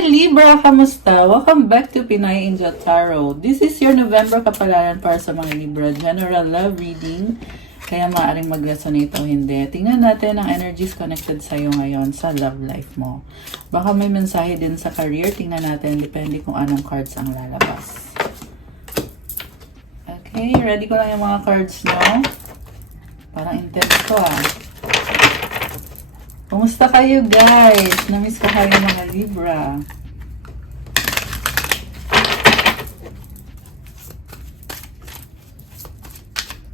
Hi Libra! Kamusta? Welcome back to Pinay Angel Tarot. This is your November kapalaran para sa mga Libra. General love reading. Kaya maaaring mag-resonate o hindi. Tingnan natin ang energies connected sa iyo ngayon sa love life mo. Baka may mensahe din sa career. Tingnan natin. Depende kung anong cards ang lalabas. Okay, ready ko lang yung mga cards nyo. Parang intense to ah. Kumusta kayo guys? Namiss ko kayo mga Libra.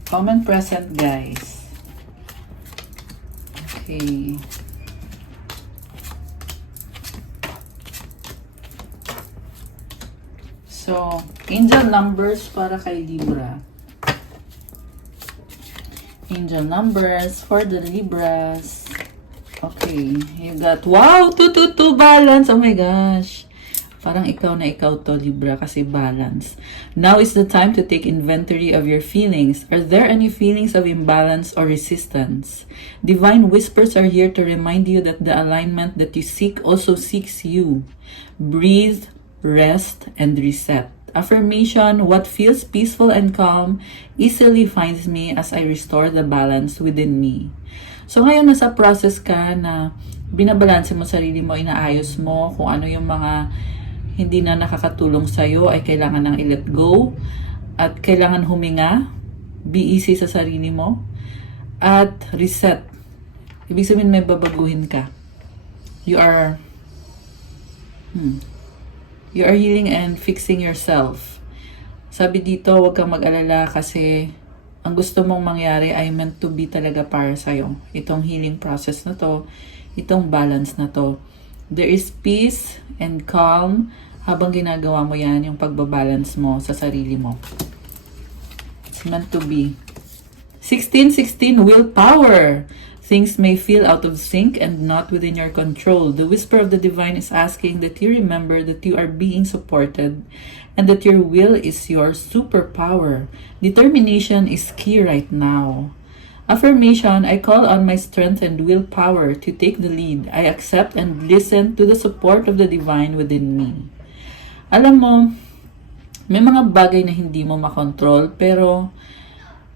Comment present guys. Okay. So, angel numbers para kay Libra. Angel numbers for the Libras. Okay, you got, wow, 222 balance. Oh my gosh. Parang ikaw na ikaw to, Libra, kasi balance. Now is the time to take inventory of your feelings. Are there any feelings of imbalance or resistance? Divine whispers are here to remind you that the alignment that you seek also seeks you. Breathe, rest, and reset. Affirmation, what feels peaceful and calm easily finds me as I restore the balance within me. So ngayon nasa process ka na binabalanse mo sarili mo, inaayos mo kung ano yung mga hindi na nakakatulong sa'yo ay kailangan nang i-let go at kailangan huminga, be easy sa sarili mo at reset. Ibig sabihin may babaguhin ka. You are healing and fixing yourself. Sabi dito, huwag kang mag-alala kasi ang gusto mong mangyari ay meant to be talaga para sa'yo. Itong healing process na to, itong balance na to. There is peace and calm habang ginagawa mo yan, yung pagbabalance mo sa sarili mo. It's meant to be. 1616, willpower. Things may feel out of sync and not within your control. The whisper of the divine is asking that you remember that you are being supported and that your will is your superpower. Determination is key right now. Affirmation, I call on my strength and willpower to take the lead. I accept and listen to the support of the divine within me. Alam mo, may mga bagay na hindi mo makontrol, pero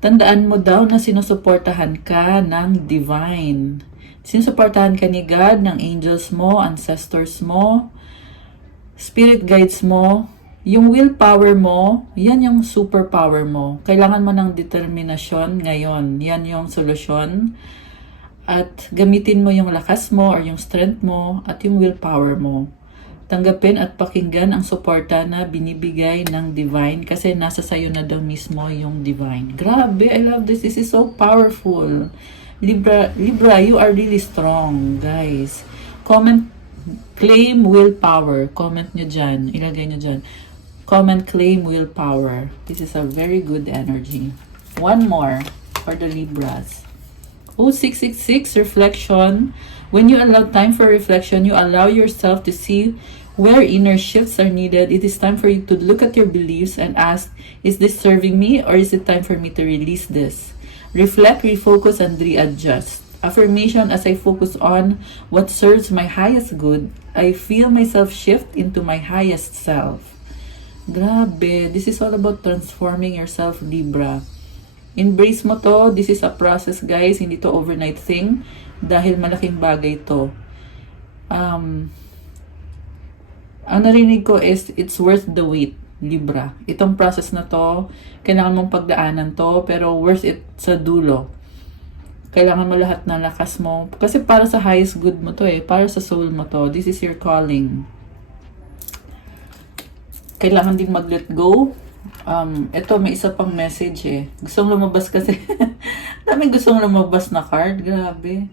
tandaan mo daw na sinusuportahan ka ng divine. Sinusuportahan ka ni God, ng angels mo, ancestors mo, spirit guides mo. Yung willpower mo, yan yung superpower mo. Kailangan mo ng determinasyon ngayon. Yan yung solusyon. At gamitin mo yung lakas mo or yung strength mo at yung willpower mo. Tanggapin at pakinggan ang suporta na binibigay ng divine kasi nasa sayo na daw mismo yung divine. Grabe, I love this. This is so powerful. Libra, you are really strong, guys. Comment, claim willpower. Comment nyo dyan. Ilagay nyo dyan. Comment, claim willpower. This is a very good energy. One more for the Libras. 0666, reflection. When you allow time for reflection, you allow yourself to see where inner shifts are needed. It is time for you to look at your beliefs and ask, is this serving me or is it time for me to release this? Reflect, refocus, and readjust. Affirmation, as I focus on what serves my highest good, I feel myself shift into my highest self. Grabe, this is all about transforming yourself, Libra. Embrace mo to. This is a process, guys. Hindi to overnight thing dahil malaking bagay to. Ang narinig ko is it's worth the wait, Libra. Itong process na to, kailangan mong pagdaanan to, pero worth it sa dulo. Kailangan mo lahat na lakas mo. Kasi para sa highest good mo to eh. Para sa soul mo to. This is your calling. Kailangan din mag-let go. Ito, may isa pang message eh. Gustong lumabas kasi. Daming gustong lumabas na card. Grabe.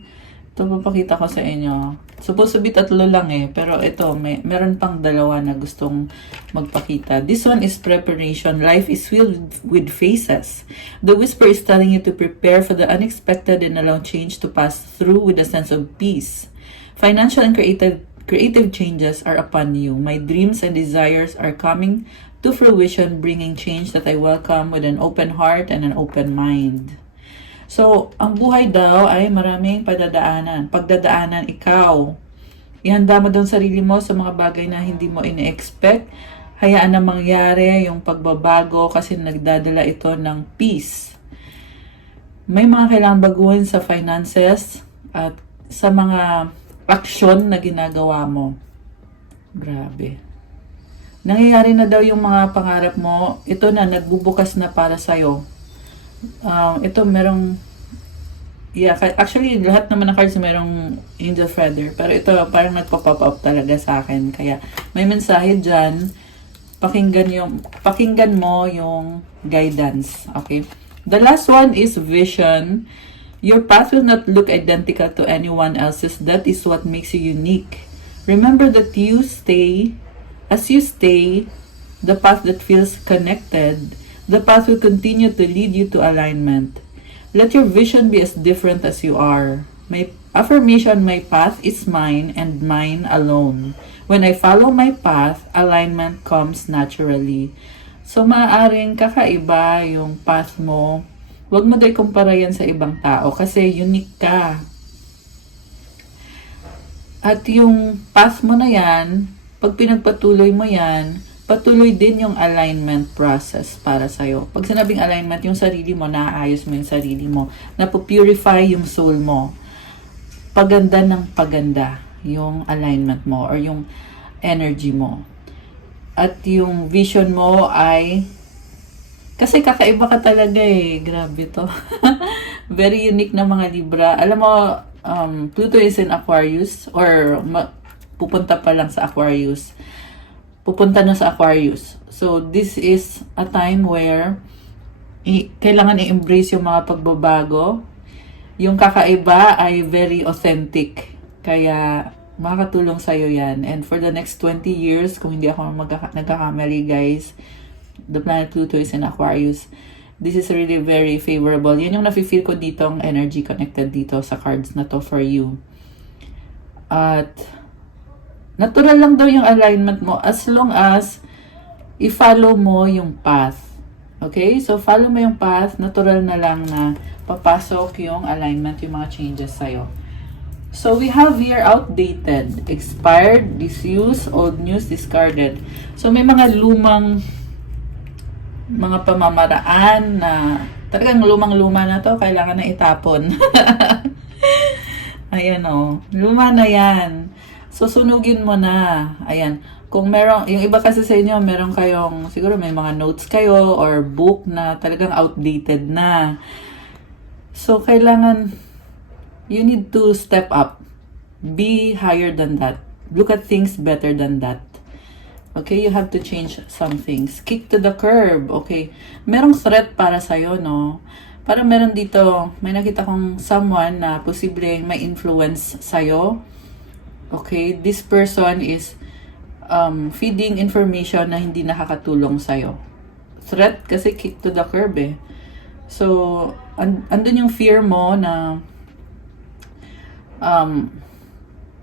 Ito, papakita ko sa inyo. Supposed to be 3 lang eh. Pero ito, meron pang 2 na gustong magpakita. This one is preparation. Life is filled with phases. The whisper is telling you to prepare for the unexpected and allow change to pass through with a sense of peace. Financial and creative changes are upon you. My dreams and desires are coming to fruition, bringing change that I welcome with an open heart and an open mind. So, ang buhay daw ay maraming pagdadaanan. Ikaw Ihanda mo doon sarili mo sa mga bagay na hindi mo ine-expect. Hayaan na mangyari yung pagbabago kasi nagdadala ito ng peace. May mga kailangan baguhin sa finances at sa mga aksyon na ginagawa mo. Grabe. Nangyayari na daw yung mga pangarap mo. Ito na, nagbubukas na para sa'yo. Ito merong, actually lahat naman ng cards merong angel feather. Pero ito parang nagpa-pop up talaga sa akin. Kaya may mensahe dyan. Pakinggan mo yung guidance. Okay? The last one is vision. Your path will not look identical to anyone else's. That is what makes you unique. Remember that as you stay, the path that feels connected, the path will continue to lead you to alignment. Let your vision be as different as you are. My affirmation, my path is mine and mine alone. When I follow my path, alignment comes naturally. So, maaaring kakaiba yung path mo. Huwag mo daw ikumpara yan sa ibang tao kasi unique ka. At yung path mo na yan, pag pinagpatuloy mo yan, patuloy din yung alignment process para sa'yo. Pag sinabing alignment, yung sarili mo, naaayos mo yung sarili mo. Napupurify yung soul mo. Paganda ng paganda yung alignment mo or yung energy mo. At yung vision mo ay, kasi kakaiba ka talaga eh. Grabe to. Very unique na mga Libra. Alam mo, Pluto is in Aquarius or pupunta pa lang sa Aquarius. Pupunta na sa Aquarius. So, this is a time where kailangan i-embrace yung mga pagbabago. Yung kakaiba ay very authentic. Kaya, makakatulong sa'yo yan. And for the next 20 years, kung hindi ako nagkakamali guys, the planet Pluto is in Aquarius. This is really very favorable. Yan yung nafe-feel ko dito, ang energy connected dito sa cards na to for you. At natural lang daw yung alignment mo as long as i-follow mo yung path. Okay? So, follow mo yung path. Natural na lang na papasok yung alignment, yung mga changes sa'yo. So, we have here outdated, expired, disused, old news, discarded. So, may mga lumang mga pamamaraan na talagang lumang-luma na to, kailangan na itapon. Ayan o. Luma na yan. Susunugin mo na. Ayan. Kung meron, yung iba kasi sa inyo, meron kayong, siguro may mga notes kayo or book na talagang outdated na. So, kailangan, you need to step up. Be higher than that. Look at things better than that. Okay, you have to change some things. Kick to the curb. Okay. Merong threat para sa'yo, no? Para meron dito, may nakita kong someone na posibleng may influence sa'yo. Okay, this person is feeding information na hindi nakakatulong sa'yo. Threat kasi kick to the curb eh. So, andun yung fear mo na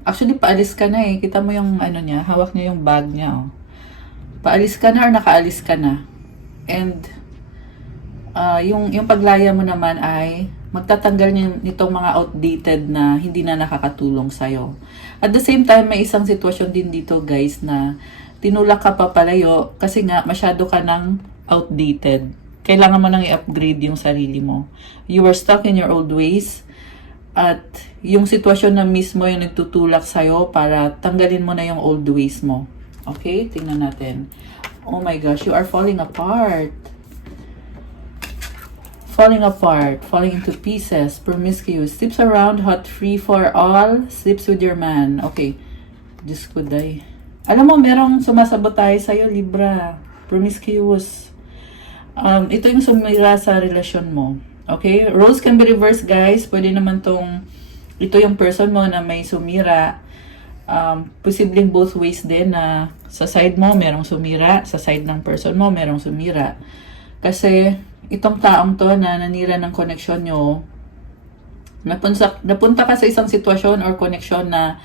actually paalis ka na eh. Kita mo yung ano niya, hawak niya yung bag niya. Oh. Paalis ka na or nakaalis ka na. And yung paglaya mo naman ay magtatanggal nitong mga outdated na hindi na nakakatulong sa'yo. At the same time, may isang sitwasyon din dito guys na tinulak ka pa palayo kasi nga masyado ka ng outdated. Kailangan mo nang i-upgrade yung sarili mo. You were stuck in your old ways at yung sitwasyon na mismo yung nagtutulak sa'yo para tanggalin mo na yung old ways mo. Okay, tingnan natin. Oh my gosh, you are falling apart. Falling apart, falling into pieces, promiscuous, sleeps around, hot, free for all, sleeps with your man. Okay, Diyos ko day. Alam mo, merong sumasabotay sa'yo, Libra. Promiscuous. Ito yung sumira sa relasyon mo. Okay, roles can be reversed guys. Pwede naman ito yung person mo na may sumira. Posibleng both ways din na sa side mo merong sumira, sa side ng person mo merong sumira. Kasi itong taong to na nanira ng koneksyon nyo, napunta ka sa isang sitwasyon or koneksyon na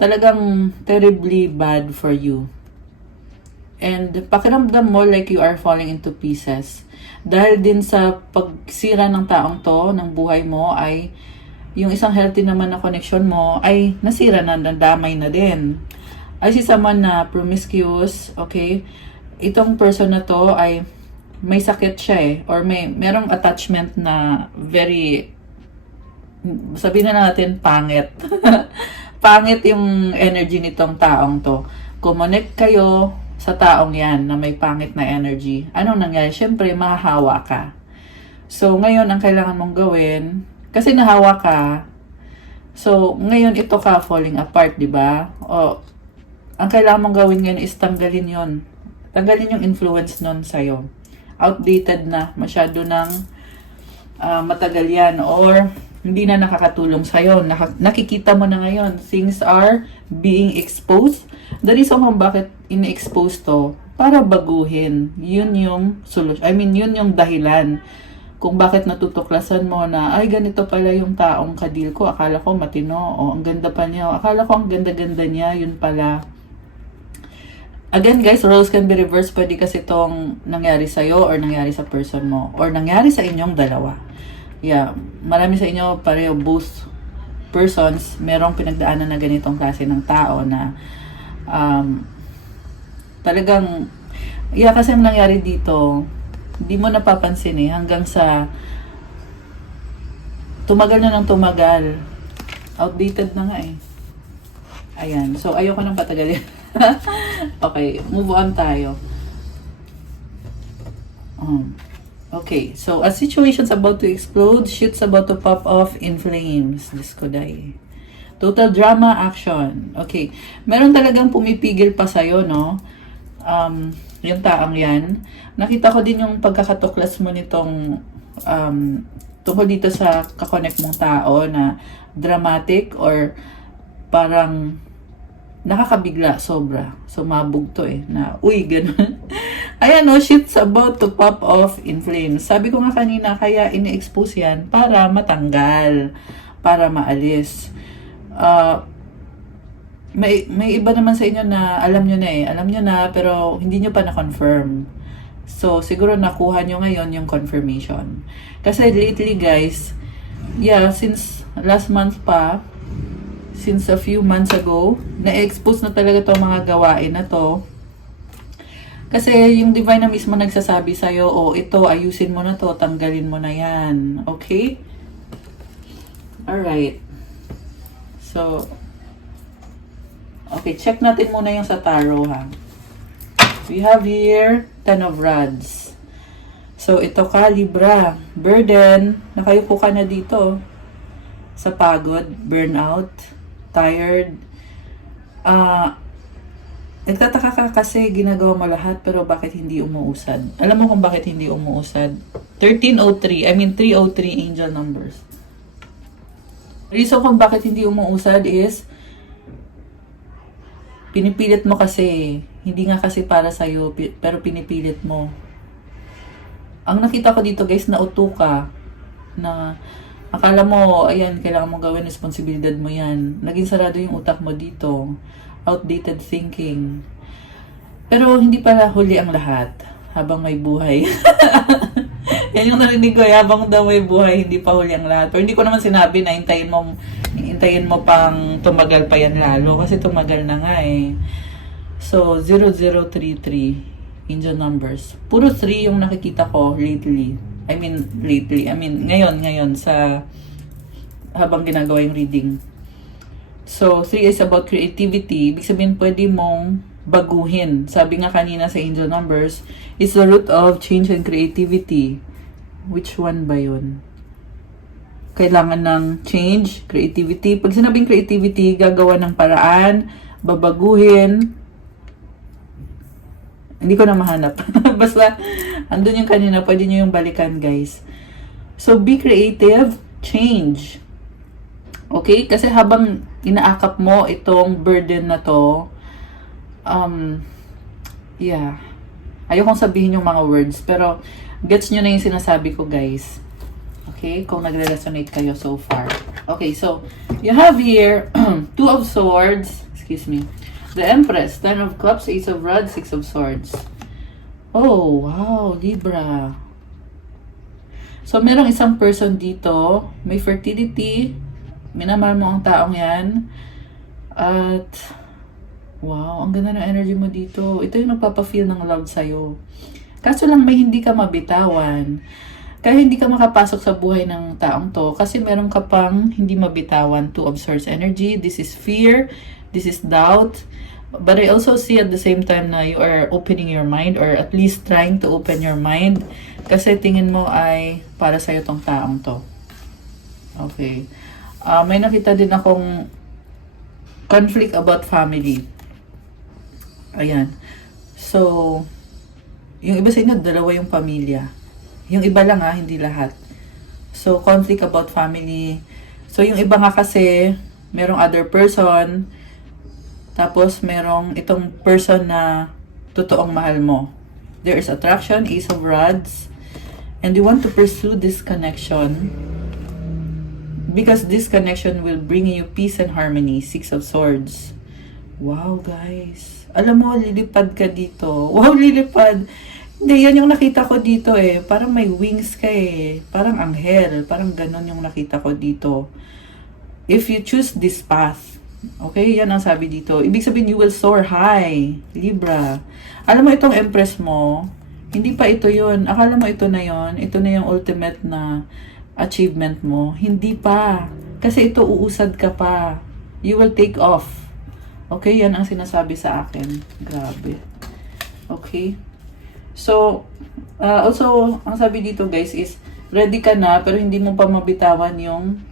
talagang terribly bad for you. And pakiramdam mo like you are falling into pieces. Dahil din sa pagsira ng taong to, ng buhay mo, ay yung isang healthy naman na connection mo ay nasira na, nadamay na din. I see someone na promiscuous, okay? Itong person na to ay may sakit siya or merong attachment na very, sabihin na natin, pangit. Pangit yung energy nitong taong to. Kumonect kayo sa taong yan na may pangit na energy. Anong nangyari? Siyempre, mahahawa ka. So, ngayon, ang kailangan mong gawin, kasi nahawa ka, so, ngayon, ito ka falling apart, di ba? O, ang kailangan mong gawin ngayon is tanggalin yon. Tanggalin yung influence nun sa'yo. Outdated na, masyado ng matagal yan, or hindi na nakakatulong sa'yo. Nakikita mo na ngayon, things are being exposed. The reason kung bakit in-expose to, para baguhin. Yun yung solution. I mean, yun yung dahilan kung bakit natutuklasan mo na, ay, ganito pala yung taong kadil ko. Akala ko matino. O, ang ganda pa niya. Akala ko ang ganda-ganda niya. Yun pala. Again, guys, roles can be reversed. Pwede kasi itong nangyari sa'yo or nangyari sa person mo. Or nangyari sa inyong dalawa. Yeah. Marami sa inyo, pareho, both persons, merong pinagdaanan na ganitong klase ng tao na talagang, yeah, kasi ang nangyari dito, hindi mo napapansin hanggang sa tumagal na ng tumagal. Outdated na nga Ayan. So, ayoko nang patagalin. Okay, move on tayo. Okay, so a situation's about to explode, shit's about to pop off in flames. Diyos ko dahil. Total drama action. Okay, meron talagang pumipigil pa sa'yo, no? Yung taang yan. Nakita ko din yung pagkakatuklas mo nitong tungkol dito sa kakonect mong tao na dramatic or parang nakakabigla, sobra. Sumabog to na, uy, ganun. Ayan shit's about to pop off in flames. Sabi ko nga kanina, kaya ini-expose yan para matanggal, para maalis. May iba naman sa inyo na alam nyo na pero hindi nyo pa na-confirm. So, siguro nakuha nyo ngayon yung confirmation. Kasi lately guys, yeah, since last month pa, since a few months ago, na-expose na talaga itong mga gawain na to. Kasi yung divine na mismo nagsasabi sa'yo, ito, ayusin mo na to, tanggalin mo na yan. Okay? Alright. So, okay, check natin muna yung sa tarot, ha. We have here, 10 of Rods. So, ito ka, Libra. Burden. Nakayupo ka na dito. Sa pagod, burnout, tired. Nagtataka ka kasi ginagawa mo lahat pero bakit hindi umuusad? Alam mo kung bakit hindi umuusad? 1303, I mean 303 angel numbers. Reason kung bakit hindi umuusad is pinipilit mo kasi. Hindi nga kasi para sa'yo, pero pinipilit mo. Ang nakita ko dito guys, nauto ka. Na akala mo, ayan, kailangan mong gawin, responsibilidad mo yan. Naging sarado yung utak mo dito. Outdated thinking. Pero hindi pala huli ang lahat. Habang may buhay. Yan yung narinig ko, habang daw may buhay, hindi pa huli ang lahat. Pero hindi ko naman sinabi na hintayin mo pang tumagal pa yan lalo. Kasi tumagal na nga So, 0033 angel numbers. Puro 3 yung nakikita ko lately. I mean, ngayon sa habang ginagawa yung reading. So, 3 is about creativity. Ibig sabihin, pwede mong baguhin. Sabi nga kanina sa angel numbers, it's the root of change and creativity. Which one ba yun? Kailangan ng change, creativity. Pag sinabing creativity, gagawa ng paraan, babaguhin. Hindi ko na mahanap. Basta, andun yung kanina, pwede nyo yung balikan, guys. So, be creative, change. Okay? Kasi habang inaakap mo itong burden na to, yeah. Ayokong sabihin yung mga words, pero gets nyo na yung sinasabi ko, guys. Okay? Kung nagre-resonate kayo so far. Okay, so, you have here, 2 of Swords, excuse me, the Empress, 10 of Cups, Ace of Rods, 6 of Swords. Oh, wow, Libra. So, merong isang person dito, may fertility, Minamahal mo ang taong yan. At, wow, ang ganda ng energy mo dito. Ito yung nagpapafeel ng love sa'yo. Kaso lang may hindi ka mabitawan. Kaya hindi ka makapasok sa buhay ng taong to kasi meron ka pang hindi mabitawan. Two of Swords energy. This is fear. This is doubt. But I also see at the same time na you are opening your mind or at least trying to open your mind kasi tingin mo ay para sa'yo tong taong to. Okay. May nakita din akong conflict about family. Ayan. So, yung iba sa inyo, dalawa yung pamilya. Yung iba lang hindi lahat. So, conflict about family. So, yung iba nga kasi, merong other person, tapos merong itong person na totoong mahal mo. There is attraction, Ace of Rods, and you want to pursue this connection because this connection will bring you peace and harmony. Six of Swords. Wow, guys. Alam mo, lilipad ka dito. Wow, lilipad. Hindi, yan yung nakita ko dito eh. Parang may wings ka eh. Parang anghel. Parang ganon yung nakita ko dito. If you choose this path, okay, yan ang sabi dito. Ibig sabihin, you will soar high. Libra. Alam mo, itong Empress mo, hindi pa ito yun. Akala mo ito na yun. Ito na yung ultimate na achievement mo. Hindi pa. Kasi ito, uusad ka pa. You will take off. Okay, yan ang sinasabi sa akin. Grabe. Okay. So, also, ang sabi dito guys is, ready ka na, pero hindi mo pa mabitawan yung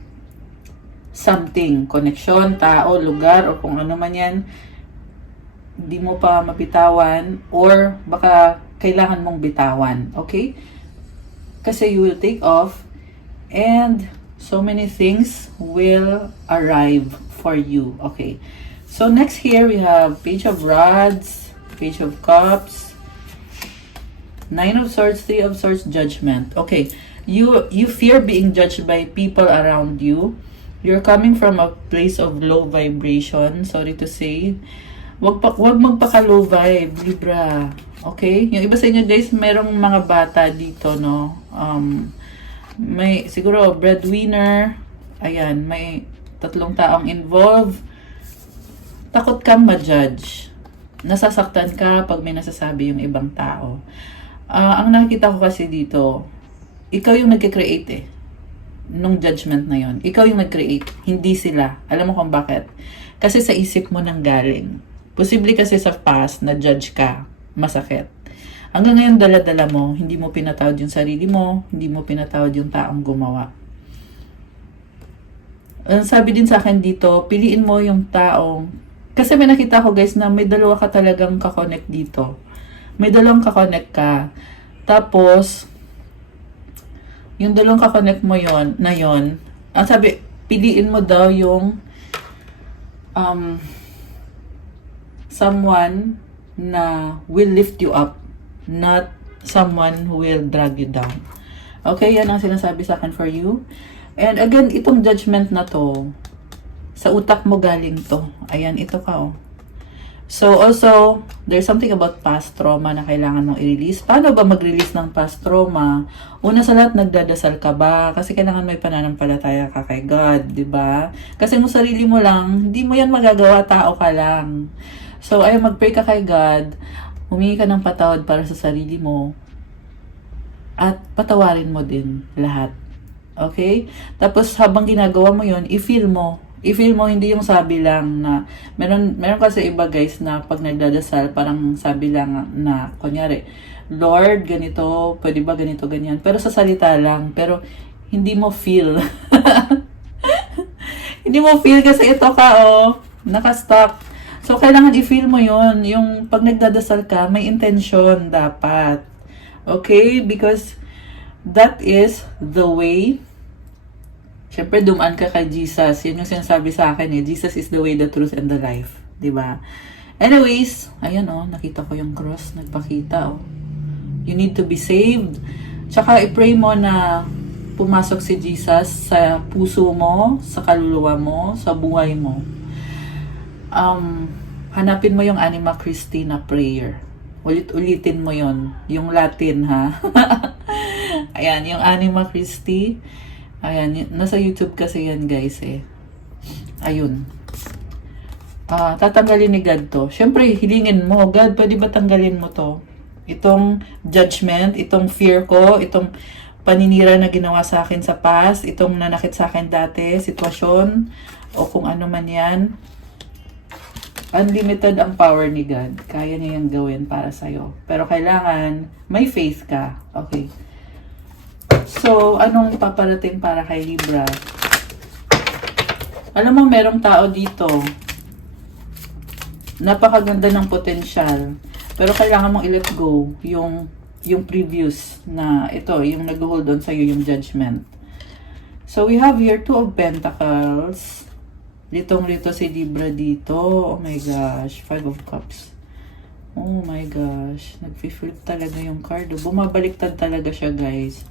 something, connection, tao, lugar, o kung ano man yan, hindi mo pa mabitawan, or baka kailangan mong bitawan, okay? Kasi you will take off, and so many things will arrive for you, okay? So, next here, we have Page of Rods, Page of Cups, Nine of Swords, Three of Swords, Judgment. Okay, you fear being judged by people around you. You're coming from a place of low vibration. Sorry to say. Wag magpaka-low vibe, Libra. Okay? Yung iba sa inyo guys, merong mga bata dito, no? May siguro breadwinner. Ayan, may 3 taong involved. Takot kang ma-judge. Nasasaktan ka pag may nasasabi yung ibang tao. Ang nakikita ko kasi dito, ikaw yung nagkikreate eh. Nung judgment na yon. Ikaw yung nag-create, hindi sila. Alam mo kung bakit? Kasi sa isip mo nang galing. Posible kasi sa past na judge ka, masakit. Hanggang ngayon dala-dala mo, hindi mo pinatawad yung sarili mo, hindi mo pinatawad yung taong gumawa. Sabi din sa akin dito, piliin mo yung taong, kasi may nakita ko guys na may dalawa ka talagang kakonect dito. May dalawang kakonect ka. Tapos, yung dalawang kakonect mo yon, ang sabi, piliin mo daw yung someone na will lift you up, not someone who will drag you down. Okay, yan ang sinasabi sa akin for you. And again, itong judgment na to, sa utak mo galing to. Ayan, ito ka oh. So, also, there's something about past trauma na kailangan mong i-release. Paano ba mag-release ng past trauma? Una sa lahat, nagdadasal ka ba? Kasi kailangan may pananampalataya ka kay God, di ba? Kasi mo sarili mo lang, hindi mo yan magagawa, tao ka lang. So, ay mag-pray ka kay God, humingi ka ng patawad para sa sarili mo, at patawarin mo din lahat. Okay? Tapos, habang ginagawa mo yun, i-feel mo, hindi yung sabi lang na, meron kasi iba guys na pag nagdadasal, parang sabi lang na, kunyari, Lord, ganito, pwede ba ganito, ganyan. Pero sa salita lang, pero hindi mo feel. Hindi mo feel kasi ito ka, nakastuck. So, kailangan i-feel mo yon. Yung pag nagdadasal ka, may intention dapat. Okay? Because that is the way. Siyempre, dumaan ka kay Jesus. Yun yung sinasabi sa akin eh. Jesus is the way, the truth, and the life. Diba? Anyways, ayan nakita ko yung cross. Nagpakita You need to be saved. Tsaka, i-pray mo na pumasok si Jesus sa puso mo, sa kaluluwa mo, sa buhay mo. Hanapin mo yung Anima Christi na prayer. Ulit-ulitin mo yon, yung Latin ha. Ayan, yung Anima Christi. Ayan, nasa YouTube kasi yan guys eh. Ayun. Tatanggalin ni God to. Siyempre, hilingin mo, God, pwede ba tanggalin mo to? Itong judgment, itong fear ko, itong paninira na ginawa sa akin sa past, itong nanakit sa akin dati, sitwasyon, o kung ano man yan. Unlimited ang power ni God. Kaya niya yung gawin para sa'yo. Pero kailangan, may faith ka. Okay. So, anong paparating para kay Libra? Alam mo, merong tao dito. Napakaganda ng potensyal. Pero kailangan mong i-let go yung previous na ito, yung nag-hold on sa'yo, yung judgment. So, we have here 2 of Pentacles. Litong-lito si Libra dito. Oh my gosh. 5 of Cups. Oh my gosh. Nag-flip talaga yung card. Bumabaliktad talaga siya, guys.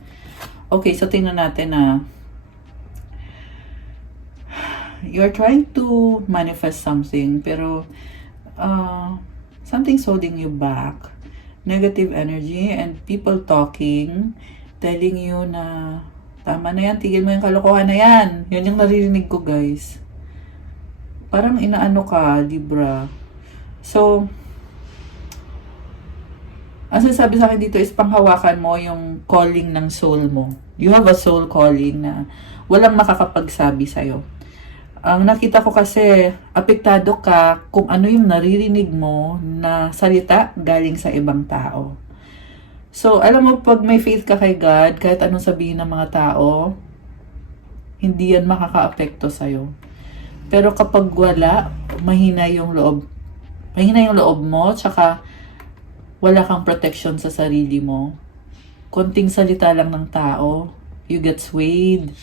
Okay, so tingnan natin na you're trying to manifest something, pero something's holding you back. Negative energy and people talking, telling you na tama na yan, tigil mo yung kalokohan na yan. Yan yung naririnig ko, guys. Parang inaano ka, Libra. So, ang sinasabi sa akin dito is panghawakan mo yung calling ng soul mo. You have a soul calling na walang makakapagsabi sa'yo. Ang nakita ko kasi, apektado ka kung ano yung naririnig mo na salita galing sa ibang tao. So, alam mo, pag may faith ka kay God, kahit anong sabihin ng mga tao, hindi yan makaka-apekto sa'yo. Pero kapag wala, mahina yung loob mo, tsaka wala kang protection sa sarili mo. Konting salita lang ng tao, you get swayed,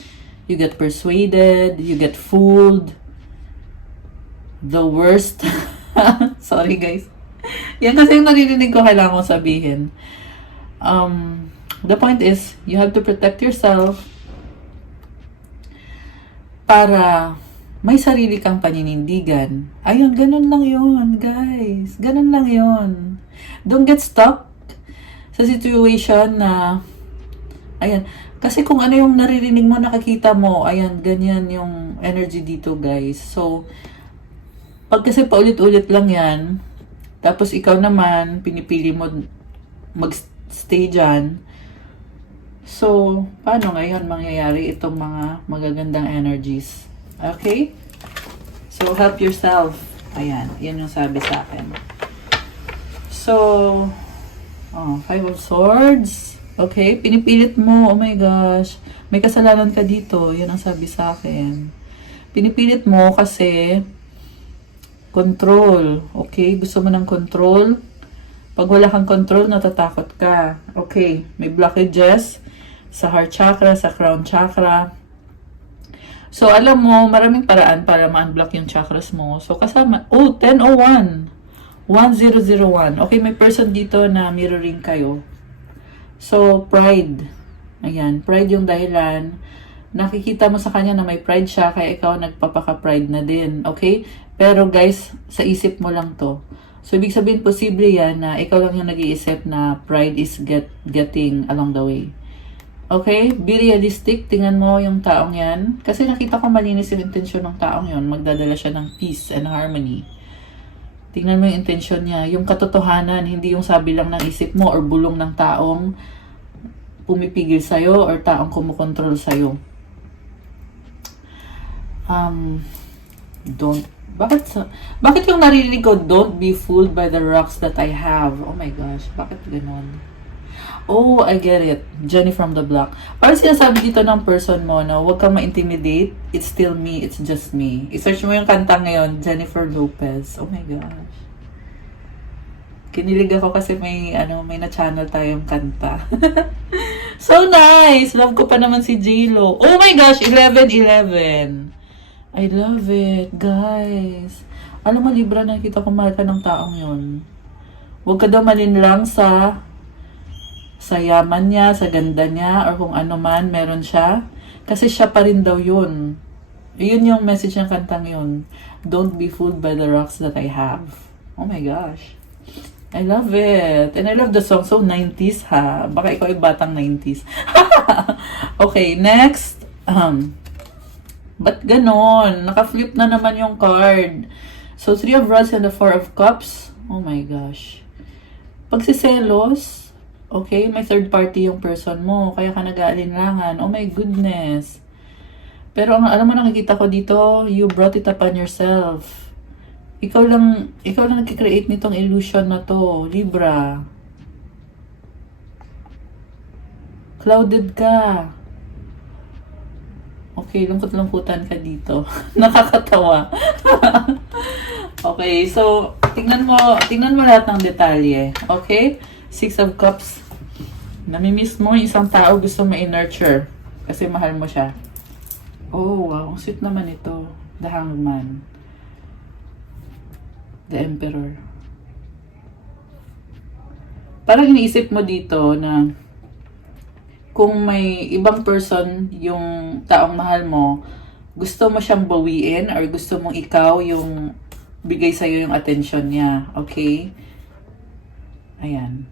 you get persuaded, you get fooled. The worst. Sorry, guys. Yan kasi yung naririnig ko, kailangan kong sabihin. The point is, you have to protect yourself para may sarili kang paninindigan. Ayun, ganun lang yun, guys. Ganun lang yun. Don't get stuck sa situation na, ayan, kasi kung ano yung naririnig mo, nakakita mo, ayan, ganyan yung energy dito, guys. So, pag kasi paulit-ulit lang yan, tapos ikaw naman, pinipili mo mag-stay dyan, so, paano ngayon mangyayari itong mga magagandang energies? Okay? So, help yourself. Ayan, yan yung sabi sa akin. So, 5 of Swords. Okay, pinipilit mo. Oh my gosh. May kasalanan ka dito. Yan ang sabi sa akin. Pinipilit mo kasi control. Okay, gusto mo ng control. Pag wala kang control, natatakot ka. Okay, may blockages sa heart chakra, sa crown chakra. So, alam mo, maraming paraan para ma-unblock yung chakras mo. So, kasama, 1001. 1001. Okay, may person dito na mirroring kayo. So, pride. Ayan, pride yung dahilan. Nakikita mo sa kanya na may pride siya, kaya ikaw nagpapaka-pride na din. Okay? Pero guys, sa isip mo lang to. So, ibig sabihin, posible yan na ikaw lang yung nag-iisip na pride is getting along the way. Okay? Be realistic. Tingnan mo yung taong yan. Kasi nakita ko malinis yung intensyon ng taong yon. Magdadala siya ng peace and harmony. Tingnan mo yung intensyon niya. Yung katotohanan, hindi yung sabi lang ng isip mo or bulong ng taong pumipigil sa'yo or taong kumukontrol sa'yo. Bakit yung naririnig ko, don't be fooled by the rocks that I have? Oh my gosh, bakit ganun? Oh, I get it. Jenny from the block. Parang sinasabi dito ng person mo na huwag kang ma-intimidate. It's still me. It's just me. I-search mo yung kanta ngayon. Jennifer Lopez. Oh my gosh. Kinilig ako kasi may na-channel tayong kanta. So nice! Love ko pa naman si J-Lo. Oh my gosh! 11-11. I love it, guys. Alam mo, Libra, nakita ko mahal ka ng taong yun. Huwag ka daw malinlang sa yaman niya, sa ganda niya, or kung ano man meron siya. Kasi siya pa rin daw yun. Yun yung message ng kantang yun. Don't be fooled by the rocks that I have. Oh my gosh. I love it. And I love the song. So 90s ha. Baka ikaw ay batang 90s. Okay, next. Ba't ganon? Naka-flip na naman yung card. So, 3 of Rods and the 4 of Cups. Oh my gosh. Pagsiselos, okay, may third party yung person mo. Kaya ka nag-aalinlangan. Oh my goodness. Pero alam mo, nakikita ko dito, you brought it upon yourself. Ikaw lang nagkikreate nitong illusion na to, Libra. Clouded ka. Okay, lungkot-lungkutan ka dito. Nakakatawa. Okay, so, tingnan mo lahat ng detalye. Okay? 6 of Cups. Namimiss mo yung isang tao, gusto mo i-nurture. Kasi mahal mo siya. Oh, wow. Ang sweet naman ito. The Hangman. The Emperor. Parang iniisip mo dito na kung may ibang person yung taong mahal mo, gusto mo siyang bawiin or gusto mong ikaw yung bigay sa'yo yung attention niya. Okay? Ayan.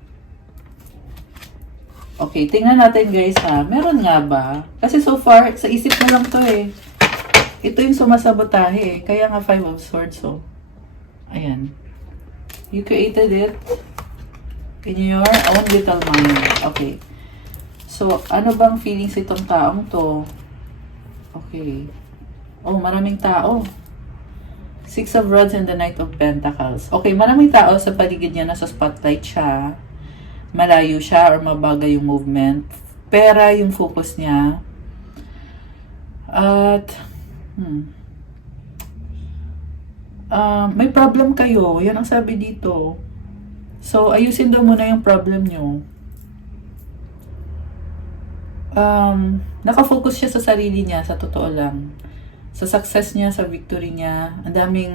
Okay, tingnan natin guys ha. Meron nga ba? Kasi so far, sa isip mo lang to eh. Ito yung sumasabotahe eh. Kaya nga 5 of Swords so. Ayan. You created it in your own little mind. Okay. So, ano bang feelings itong taong to? Okay. Oh, maraming tao. 6 of Rods and the Knight of Pentacles. Okay, maraming tao sa paligid niya, nasa spotlight siya. Malayo siya or mabagay yung movement. Pera yung focus niya. At, may problem kayo. Yan ang sabi dito. So, ayusin daw muna yung problem nyo. Nakafocus siya sa sarili niya, sa totoo lang. Sa success niya, sa victory niya. Ang daming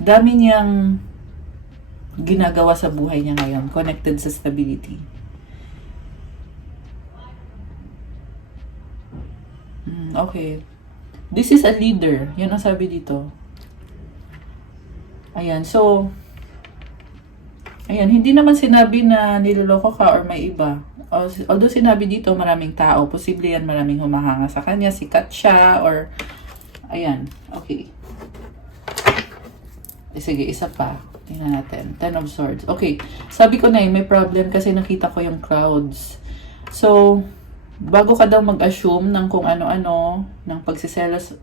dami niyang ginagawa sa buhay niya ngayon, connected sa stability. Okay. This is a leader. Yan ang sabi dito. Ayan, so ayan, hindi naman sinabi na niloloko ka or may iba. Although sinabi dito maraming tao, posible yan maraming humahanga sa kanya, sikat siya, or ayan, okay. Sige, isa pa. Tingnan natin. 10 of Swords. Okay, sabi ko na may problem kasi nakita ko yung clouds. So, bago ka daw mag-assume ng kung ano-ano, ng pagsiselos,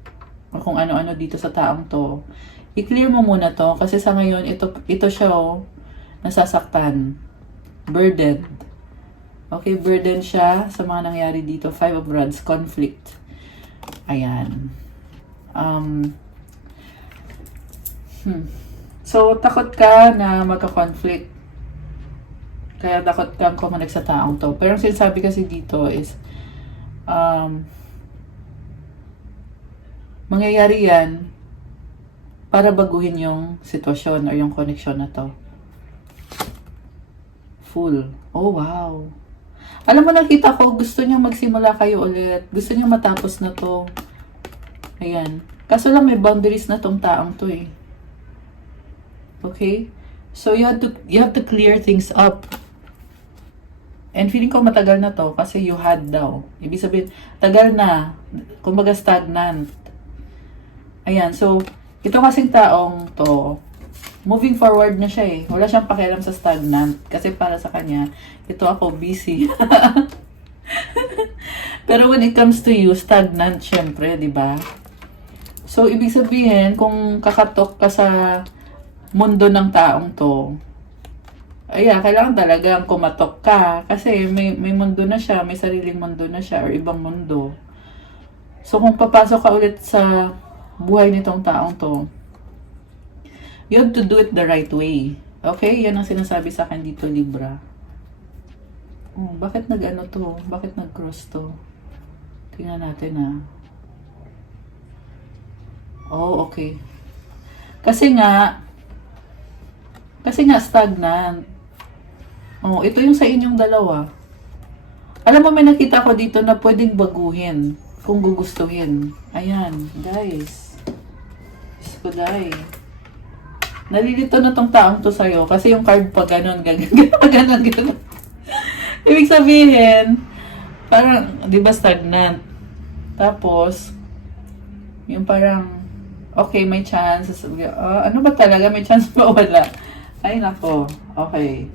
o kung ano-ano dito sa taong to, i-clear mo muna to kasi sa ngayon, ito siya nasasaktan. Burdened. Okay, burden siya sa mga nangyari dito. 5 of Rods, conflict. Ayan. So, takot ka na magka-conflict. Kaya takot kang kumanig sa taong to. Pero ang sinasabi kasi dito is, mangyayari yan para baguhin yung sitwasyon or yung connection na to. Full. Oh, wow. Alam mo, nakita ko, gusto niyang magsimula kayo ulit. Gusto niyang matapos na to. Ayan. Kaso lang may boundaries na tong taong to eh. Okay? So, you have to clear things up. And feeling ko matagal na to kasi you had daw. Ibig sabihin, tagal na. Kumbaga stagnant. Ayan. So, ito kasing taong to, moving forward na siya eh. Wala siyang pakialam sa stagnant. Kasi para sa kanya, ito ako busy. Pero when it comes to you, stagnant syempre, di ba? So, ibig sabihin, kung kakatok ka sa mundo ng taong to, kailangan talagang kumatok ka. Kasi may mundo na siya, may sariling mundo na siya, or ibang mundo. So, kung papasok ka ulit sa buhay nitong taong to, you have to do it the right way. Okay? Yan ang sinasabi sa akin dito, Libra. Oh, bakit nag-ano to? Bakit nag-cross to? Tingnan natin Oh, okay. Kasi nga stagnant. Oh, ito yung sa inyong dalawa. Alam mo, may nakita ko dito na pwedeng baguhin kung gugustuhin. Ayan, guys. Diyos ko, dahil. Nalilito na tong taong to sa'yo kasi yung card pa ganon. Ibig sabihin, parang, di ba stagnant? Tapos, yung parang, okay, may chance. Ano ba talaga? May chance ba? Wala. Ay, nako. Okay.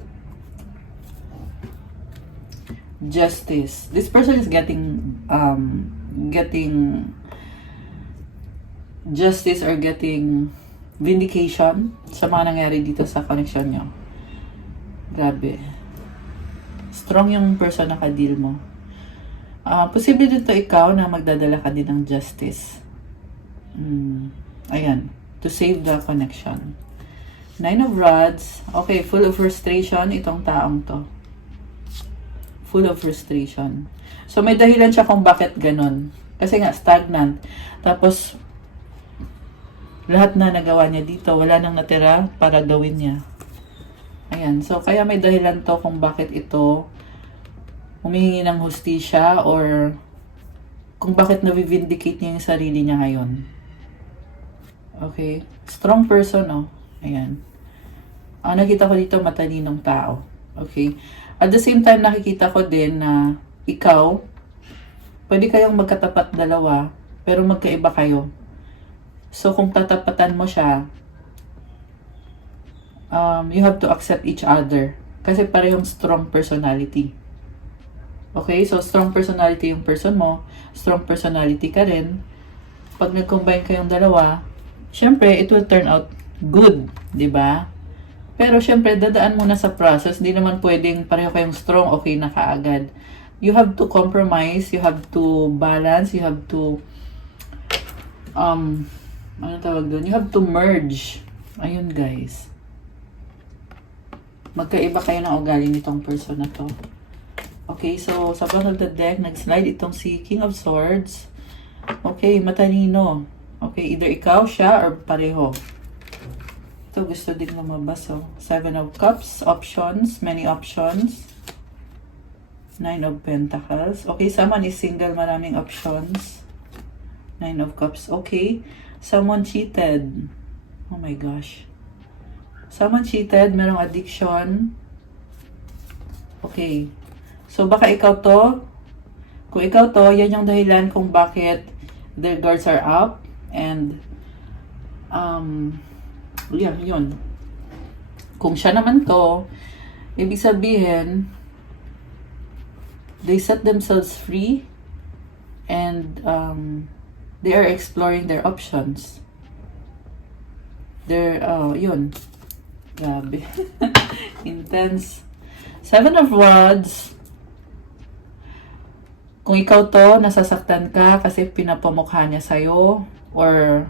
Justice. This person is getting justice or getting vindication sa mga nangyari dito sa connection nyo. Grabe. Strong yung person na ka-deal mo. Posible dito ikaw na magdadala ka din ng justice. Ayan. To save the connection. 9 of Rods. Okay, full of frustration itong taong to. Full of frustration. So, may dahilan siya kung bakit ganun. Kasi nga, stagnant. Tapos, lahat na nagawa niya dito, wala nang natira para gawin niya. Ayan. So, kaya may dahilan to kung bakit ito humihingi ng hustisya or kung bakit navivindicate niya yung sarili niya ngayon. Okay? Strong person, oh. Ayan. Nakita ko dito matalinong tao. Okay? At the same time, nakikita ko din na ikaw, pwede kayong magkatapat dalawa, pero magkaiba kayo. So, kung tatapatan mo siya, you have to accept each other. Kasi parehong strong personality. Okay? So, strong personality yung person mo, strong personality ka rin. Pag nag-combine kayong dalawa, syempre, it will turn out good. Diba? Pero syempre, dadaan muna sa process. Hindi naman pwedeng pareho kayong strong, okay na kaagad. You have to compromise, you have to balance, you have to, ano tawag doon? You have to merge. Ayun, guys. Magkaiba kayo ng ugali nitong person na to. Okay, so sa bottom of the deck, nag-slide itong si King of Swords. Okay, matalino. Okay, either ikaw, siya, or pareho. Ito gusto din lumabas, oh. 7 of Cups, options, many options. 9 of Pentacles. Okay, someone is single, maraming options. 9 of Cups, okay. Someone cheated. Oh my gosh. Someone cheated, merong addiction. Okay. So, baka ikaw to. Kung ikaw to, yan yung dahilan kung bakit their guards are up. And, yeah, yun. Kung siya naman to, ibig sabihin, they set themselves free and they are exploring their options. They're, yun. Grabe. Intense. 7 of Rods. Kung ikaw to, nasasaktan ka kasi pinapamukha niya sa'yo or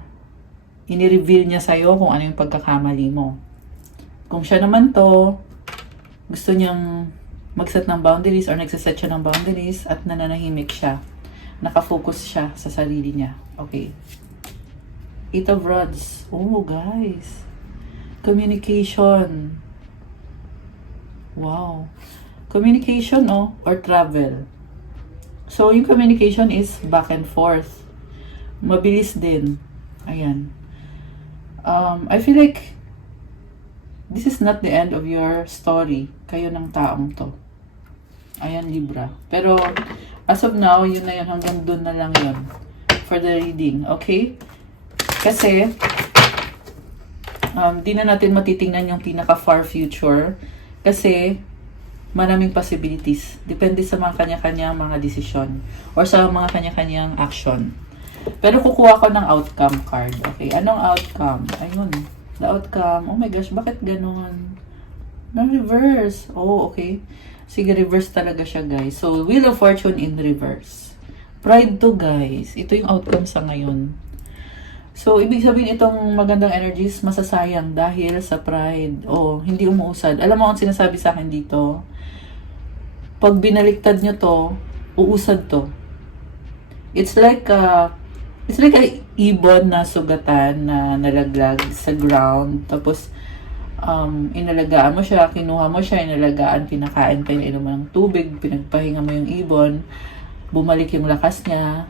ini-reveal niya sa'yo kung ano yung pagkakamali mo. Kung siya naman to, gusto niyang mag-set ng boundaries or nagsaset siya ng boundaries at nananahimik siya. Nakafocus siya sa sarili niya. Okay. 8 of Rods. Oh, guys. Communication. Wow. Communication, oh, or travel. So, yung communication is back and forth. Mabilis din. Ayan. I feel like this is not the end of your story. Kayo ng taong to. Ayan, Libra. Pero, as of now, yun na yun. Hanggang dun na lang yun. For the reading. Okay? Kasi, di na natin matitingnan yung pinaka-far future. Kasi, maraming possibilities. Depende sa mga kanya-kanyang mga desisyon. Or sa mga kanya-kanyang action. Pero kukuha ko ng outcome card. Okay, anong outcome? Ayun. The outcome. Oh my gosh, bakit ganun? Na-reverse. Oh, okay. Sige, reverse talaga siya, guys. So, Wheel of Fortune in reverse. Pride to, guys. Ito yung outcome sa ngayon. So, ibig sabihin itong magandang energies masasayang dahil sa pride. Oh, hindi umuusad. Alam mo ang sinasabi sa akin dito? Pag binaliktad nyo to, uusad to. It's like a ibon na sugatan na nalaglag sa ground. Tapos, inalagaan mo siya, kinuha mo siya, inalagaan, pinakain, pinainom mo ng tubig, pinagpahinga mo yung ibon, bumalik yung lakas niya,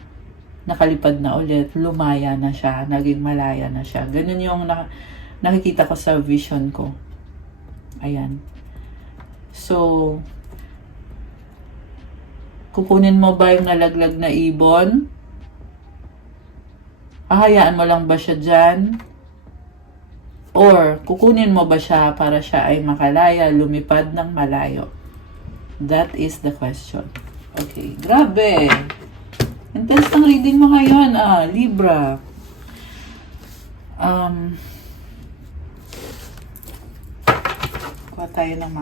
nakalipad na ulit, lumaya na siya, naging malaya na siya. Ganun yung nakikita ko sa vision ko. Ayan. So, Kukunin mo ba yung nalaglag na ibon? Hahayaan mo lang ba siya dyan? Or kukunin mo ba siya para siya ay makalaya, lumipad ng malayo? That is the question. Okay, grabe. Intense ng reading mo ngayon, Libra. Kuha tayo ng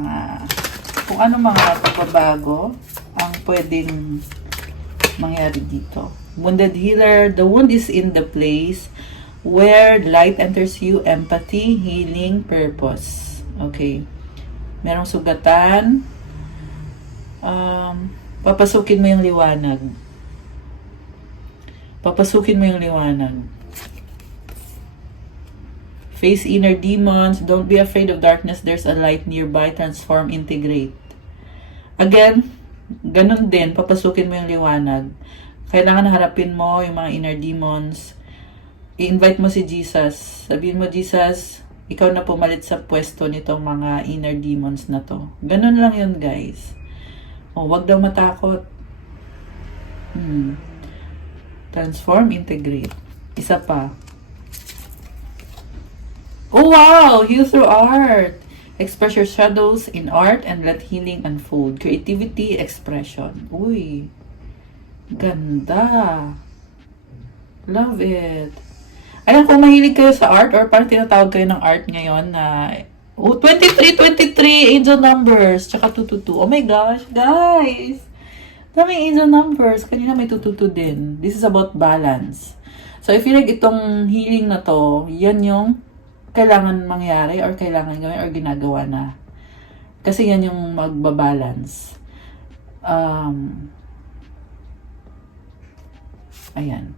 kung ano mga pagbabago ang pwedeng mangyari dito. Wounded healer, the wound is in the place where light enters you, empathy, healing, purpose. Okay. Merong sugatan. Papasukin mo yung liwanag. Papasukin mo yung liwanag. Face inner demons. Don't be afraid of darkness. There's a light nearby. Transform, integrate. Again, ganun din. Papasukin mo yung liwanag. Kailangan harapin mo yung mga inner demons. I-invite mo si Jesus. Sabihin mo, Jesus, ikaw na pumalit sa pwesto nitong mga inner demons na to. Ganun lang yun, guys. Wag daw matakot. Transform, integrate. Isa pa. Oh, wow! Heal through art. Express your shadows in art and let healing unfold. Creativity, expression. Uy. Ganda. Love it. Alam kung mahilig kayo sa art or parang tinatawag kayo ng art ngayon na 23, angel numbers, tsaka 222. Oh my gosh, guys! Daming angel numbers. Kanina may 222 din. This is about balance. So, I feel like itong healing na to, yan yung kailangan mangyari or kailangan gawin or ginagawa na. Kasi yan yung magbabalance. Ayan.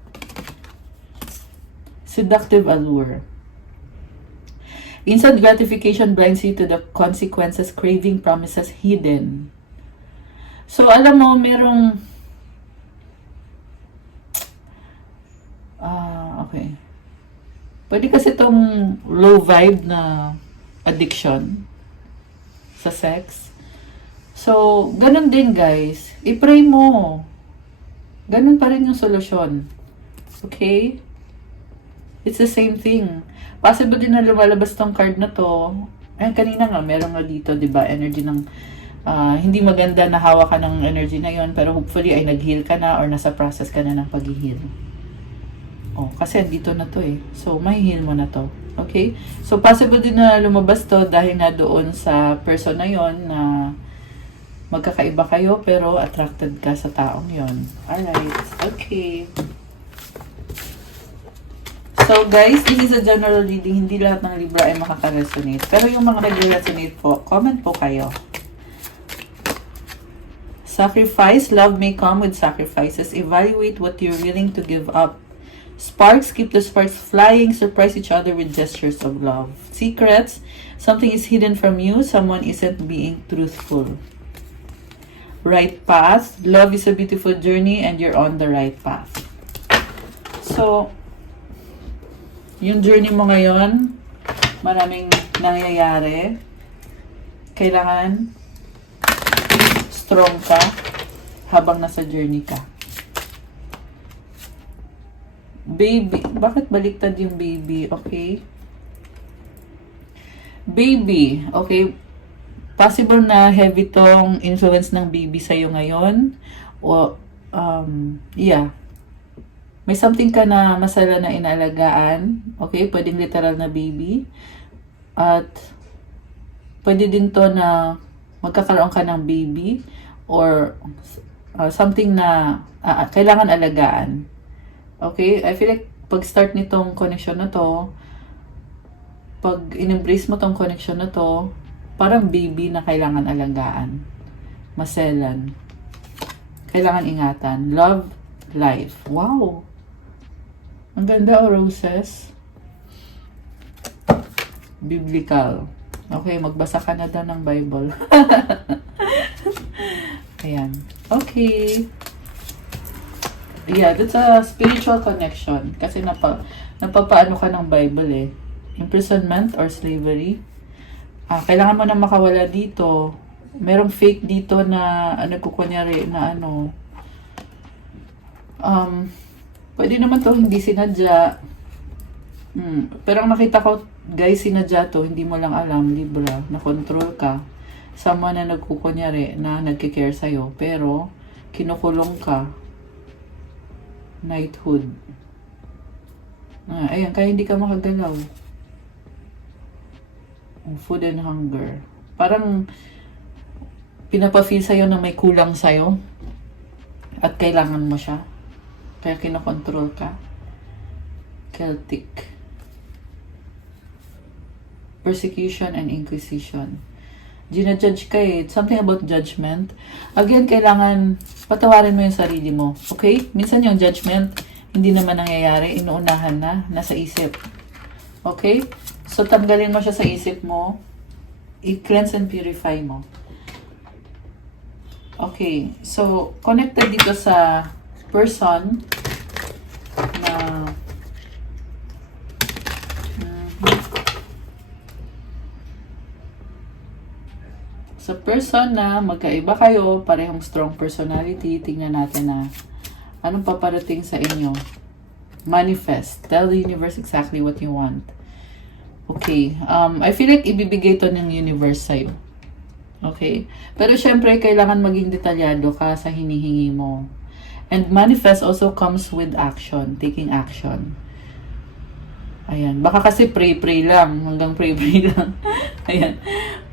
Seductive allure. Instant gratification blinds you to the consequences, craving promises hidden. So, alam mo, merong... okay. Pwede kasi itong low vibe na addiction sa sex. So, ganun din, guys. I-pray mo. Ganun pa rin yung solusyon. Okay? It's the same thing. Possible din na lumalabas tong card na to. Kanina nga, meron nga dito, diba? Energy ng hindi maganda na hawak ka ng energy na yon, pero hopefully ay nag-heal ka na or nasa process ka na ng pag-heal. Kasi dito na to eh. So, may heal mo na to. Okay? So, possible din na lumabas to dahil na doon sa person na yon na magkakaiba kayo pero attracted ka sa taong yon. Alright. Okay. So guys, this is a general reading. Hindi lahat ng Libra ay makaka-resonate. Pero yung mga nag-resonate po, comment po kayo. Sacrifice. Love may come with sacrifices. Evaluate what you're willing to give up. Sparks. Keep the sparks flying. Surprise each other with gestures of love. Secrets. Something is hidden from you. Someone isn't being truthful. Right path. Love is a beautiful journey and you're on the right path. So, yung journey mo ngayon, maraming nangyayari. Kailangan strong ka habang nasa journey ka. Baby. Bakit baliktad yung baby? Okay. Baby. Okay. Possible na heavy tong influence ng baby sa'yo ngayon. O, yeah. May something ka na masala na inalagaan. Okay? Pwedeng literal na baby. At pwede din to na magkakaroon ka ng baby or something na kailangan alagaan. Okay? I feel like pag start nitong connection na to, pag in-embrace mo tong connection na to, parang baby na kailangan alagaan. Maselan. Kailangan ingatan. Love, life. Wow! Ang ganda o roses. Biblical. Okay, magbasa ka na daw ng Bible. Ayan. Okay. Yeah, that's a spiritual connection. Kasi napapaano ka ng Bible eh. Imprisonment or slavery. Kailangan mo na makawala dito. Merong fake dito na nagkukunyari na Pwede naman to hindi sinadya. Pero ang nakita ko, guys, sinadya to, hindi mo lang alam, Libra, na control ka. Someone na nagkukunyari, na nagkikare sa'yo, pero kinukulong ka. Knighthood. Ayan, kaya hindi ka makagalaw. Food and hunger. Parang pinapa-feel sa'yo na may kulang sa'yo at kailangan mo siya. Kaya kinokontrol ka. Celtic. Persecution and inquisition. Gina-judge ka eh. Something about judgment. Again, kailangan patawarin mo yung sarili mo. Okay? Minsan yung judgment, hindi naman nangyayari. Inuunahan na. Nasa isip. Okay? So, tanggalin mo siya sa isip mo. I-cleanse and purify mo. Okay. So, connected dito sa person na sa person na magkaiba kayo, parehong strong personality, tingnan natin na anong paparating sa inyo. Manifest. Tell the universe exactly what you want. Okay. I feel like ibibigay to ng universe sa'yo. Okay? Pero syempre, kailangan maging detalyado ka sa hinihingi mo. And manifest also comes with action. Taking action. Ayan. Baka kasi pray-pray lang. Hanggang pray-pray lang. Ayan.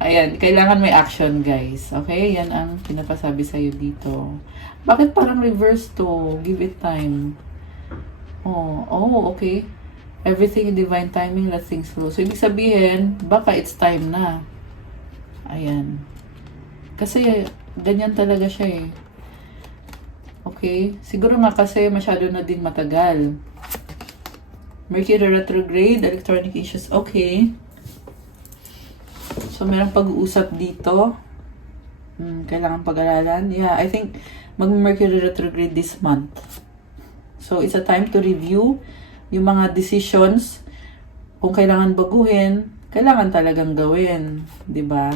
Ayan. Kailangan may action, guys. Okay? Yan ang pinapasabi sa'yo dito. Bakit parang reverse to? Give it time. Oh, okay. Everything in divine timing, let things flow. So, ibig sabihin, baka it's time na. Ayan. Kasi, ganyan talaga siya eh. Okay? Siguro nga kasi masyado na din matagal. Mercury retrograde, electronic issues. Okay. So, merong pag-uusap dito. Kailangan pag-aralan. Yeah, I think mag-Mercury retrograde this month. So, it's a time to review yung mga decisions. Kung kailangan baguhin, kailangan talagang gawin. 'Di ba?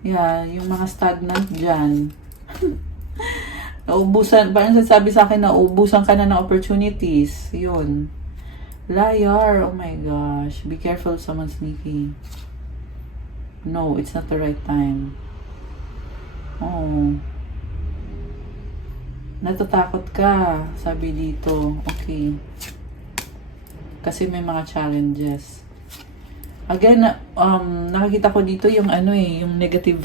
Yeah, yung mga stagnant dyan. Nauubusan, parang sabi sa akin, nauubusan ka na ng opportunities. Yun. Liar, oh my gosh. Be careful, someone sneaky. No, it's not the right time. Oh. Natatakot ka, sabi dito. Okay. Kasi may mga challenges. Again, nakakita ko dito yung yung negative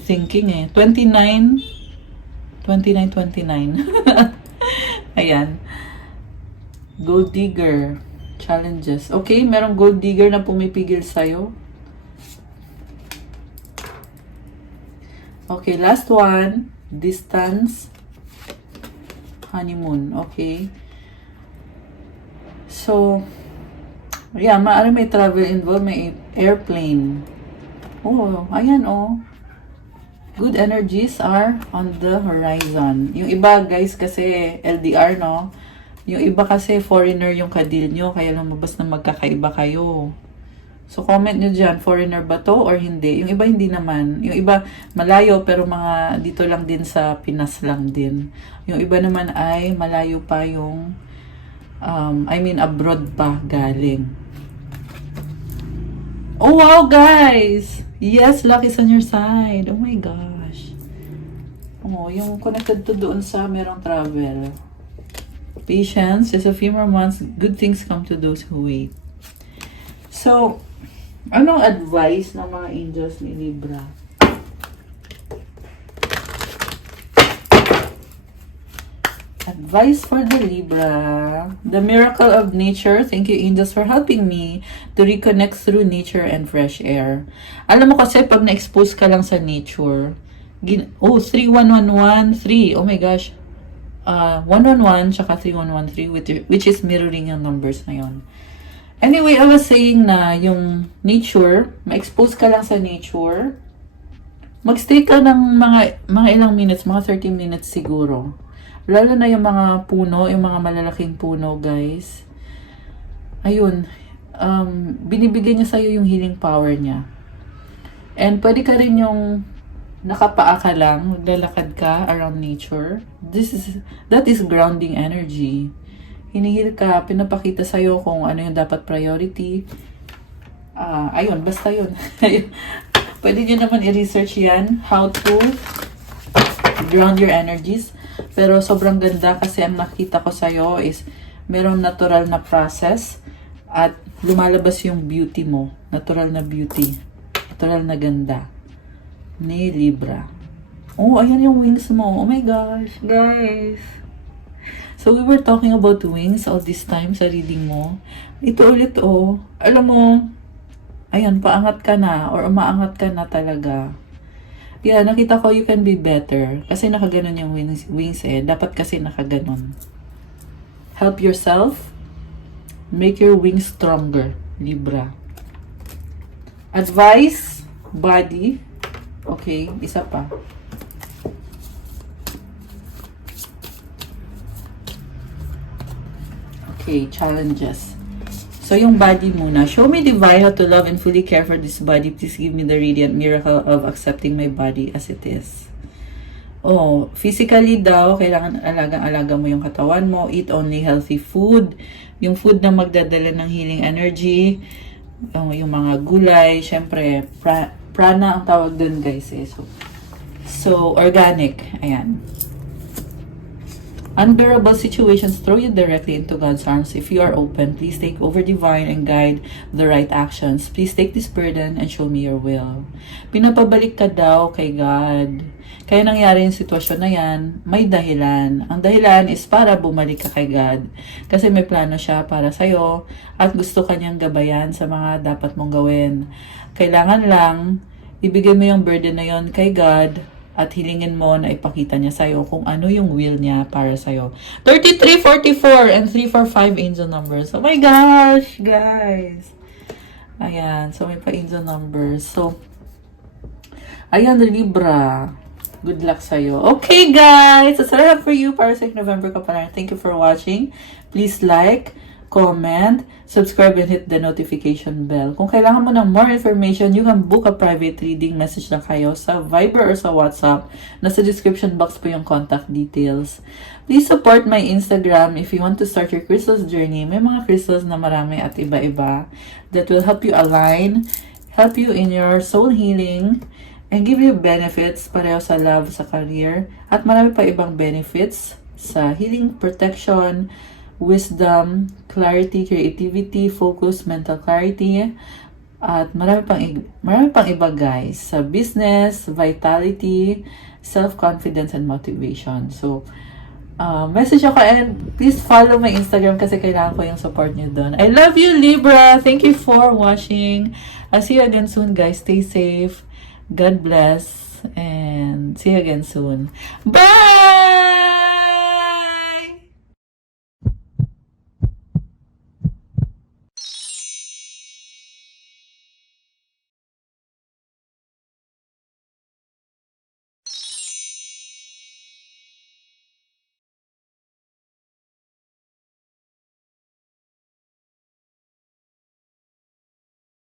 thinking eh. 29. Ayan. Gold digger. Challenges. Okay, merong gold digger na pumipigil sa'yo. Okay, last one. Distance. Honeymoon. Okay. So, yeah, maaari may travel involved, may airplane. Oh, ayan oh. Good energies are on the horizon. Yung iba, guys, kasi LDR, no? Yung iba kasi foreigner yung kadil nyo, kaya lumabas na magkakaiba kayo. So, comment nyo dyan, foreigner ba to or hindi? Yung iba, hindi naman. Yung iba, malayo, pero mga dito lang din sa Pinas lang din. Yung iba naman ay malayo pa yung abroad pa galing. Oh, wow, guys! Yes, luck is on your side. Oh my gosh. Oh, yung connected to doon sa merong travel. Patience, just a few more months, good things come to those who wait. So, anong advice ng mga angels ni Libra? Advice for the Libra. The miracle of nature. Thank you, angels, for helping me to reconnect through nature and fresh air. Alam mo kasi, pag na-expose ka lang sa nature, 31113. Oh my gosh. 111 tsaka 3113, which is mirroring yung numbers na yun. Anyway, I was saying na yung nature, ma-expose ka lang sa nature, magstay ka ng mga ilang minutes, mga 30 minutes siguro. Lalo na yung mga puno, yung mga malalaking puno, guys. Ayun, binibigay niya sa'yo yung healing power niya. And pwede ka rin yung nakapaa ka lang, maglalakad ka around nature. That is grounding energy. Hinihil ka, pinapakita sa'yo kung ano yung dapat priority. Ayun, basta yun. Pwede nyo naman i-research yan, how to ground your energies. Pero sobrang ganda kasi ang nakita ko sa'yo is merong natural na process at lumalabas yung beauty mo. Natural na beauty. Natural na ganda. Ni Libra. Oh, ayan yung wings mo. Oh my gosh, guys. So, we were talking about wings all this time sa reading mo. Ito ulit, oh. Alam mo, ayan, paangat ka na or umaangat ka na talaga. Yeah, nakita ko you can be better. Kasi nakaganon yung wings eh. Dapat kasi nakaganon. Help yourself. Make your wings stronger, Libra. Advice, body. Okay, isa pa. Okay, challenges. So, yung body muna. Show me divine how to love and fully care for this body. Please give me the radiant miracle of accepting my body as it is. Oh, physically daw, kailangan alagang-alaga mo yung katawan mo. Eat only healthy food. Yung food na magdadala ng healing energy. Yung mga gulay. Syempre, prana ang tawag dun, guys. Eh. So, organic. Ayan. Unbearable situations throw you directly into God's arms. If you are open, please take over divine and guide the right actions. Please take this burden and show me your will. Pinapabalik ka daw kay God. Kaya nangyari yung sitwasyon na yan, may dahilan. Ang dahilan is para bumalik ka kay God. Kasi may plano siya para sa'yo at gusto kanyang gabayan sa mga dapat mong gawin. Kailangan lang, ibigay mo yung burden na yon kay God at hilingin mo na ipakita niya sa'yo kung ano yung will niya para sa'yo. 33, 44, and 345 angel numbers. Oh my gosh, guys. Ayan, so may pa angel numbers. So, ayan, Libra. Good luck sa'yo. Okay, guys. That's all I have for you para sa November ka pala. Thank you for watching. Please like, comment, subscribe, and hit the notification bell. Kung kailangan mo ng more information, you can book a private reading. Message lang kayo sa Viber or sa WhatsApp. Nasa description box po yung contact details. Please support my Instagram if you want to start your crystals journey. May mga crystals na marami at iba-iba that will help you align, help you in your soul healing, and give you benefits pareho sa love, sa career, at marami pa ibang benefits sa healing, protection, wisdom, clarity, creativity, focus, mental clarity, at marami pang iba, guys, sa business, vitality, self-confidence, and motivation. So, message ako and please follow my Instagram kasi kailangan ko yung support niyo doon. I love you, Libra! Thank you for watching. I'll see you again soon, guys. Stay safe. God bless. And see you again soon. Bye!